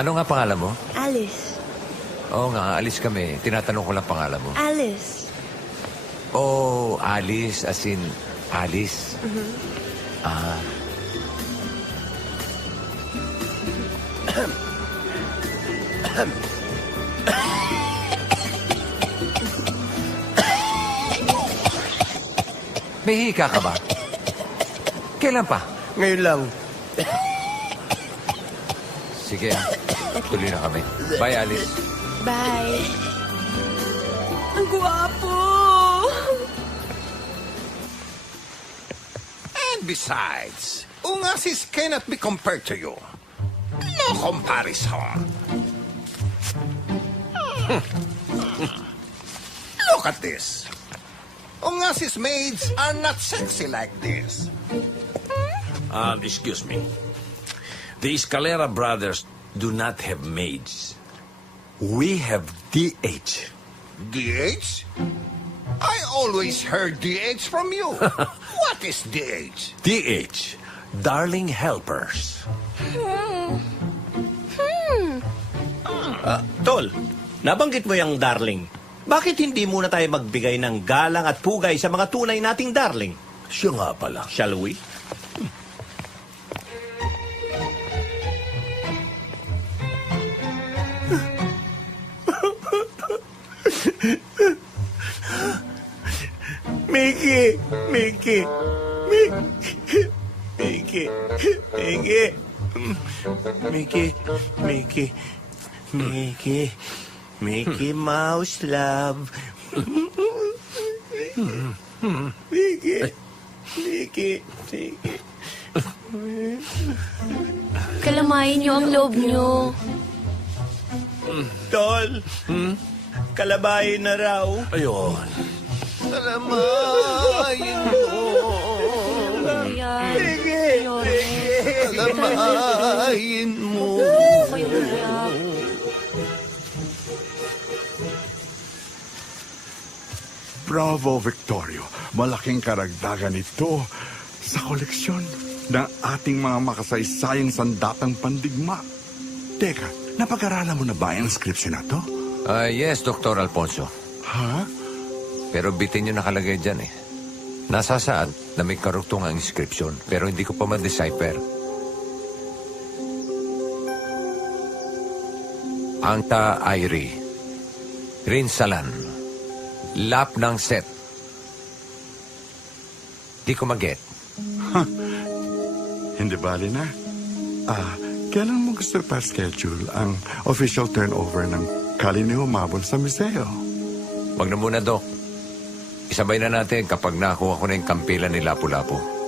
Ano nga pangalan mo? Alice. Oo nga, alis kami. Tinatanong ko lang pangalan mo. Alice. Oh, Alice, as in Alice. Ah. May hika ka ba? Kailan pa? Ngayon lang. Sige, tuloy na kami. Bye, Alice. Bye. Ang guwapo! And besides, Ungasis cannot be compared to you. No comparison. Look at this. Ungasis maids are not sexy like this. Excuse me. The Escalera brothers do not have maids. We have DH. DH? I always heard DH from you. What is DH? DH, darling helpers. Tol, nabanggit mo yung darling. Bakit hindi muna tayo magbigay ng galang at pugay sa mga tunay nating darling? Siya nga pala. Shall we? Mickey! Mickey! Mickey! Mickey! Mickey! Mickey! Mickey! Mickey! Mickey Mouse love! Mickey! Mickey! Mickey! Kalamayin niyo ang loob niyo. Tol! Kalabayin na raw. Ayun. Alamayin mo. Ayan. Sige! Alamayin mo. Kayo iyak. Bravo, Victorio. Malaking karagdagan ito sa koleksyon ng ating mga makasaysayang sandatang pandigma. Teka, napag-aralan mo na ba ang inscription na to? Yes, Dr. Alfonso. Ha? Pero bitin yung nakalagay dyan eh. Nasa saan na may karugtong ang inscription, pero hindi ko pa ma-decipher. Angta Airi. Rinsalan. Lap ng set. Di ko mag-get. Hindi bali na. Kailan mo gusto pa-schedule ang official turnover ng Kalineo Mabon sa museo? Wag na muna, Doc. Isabay na natin kapag nakuha ko na yung kampilan ni Lapu-Lapu.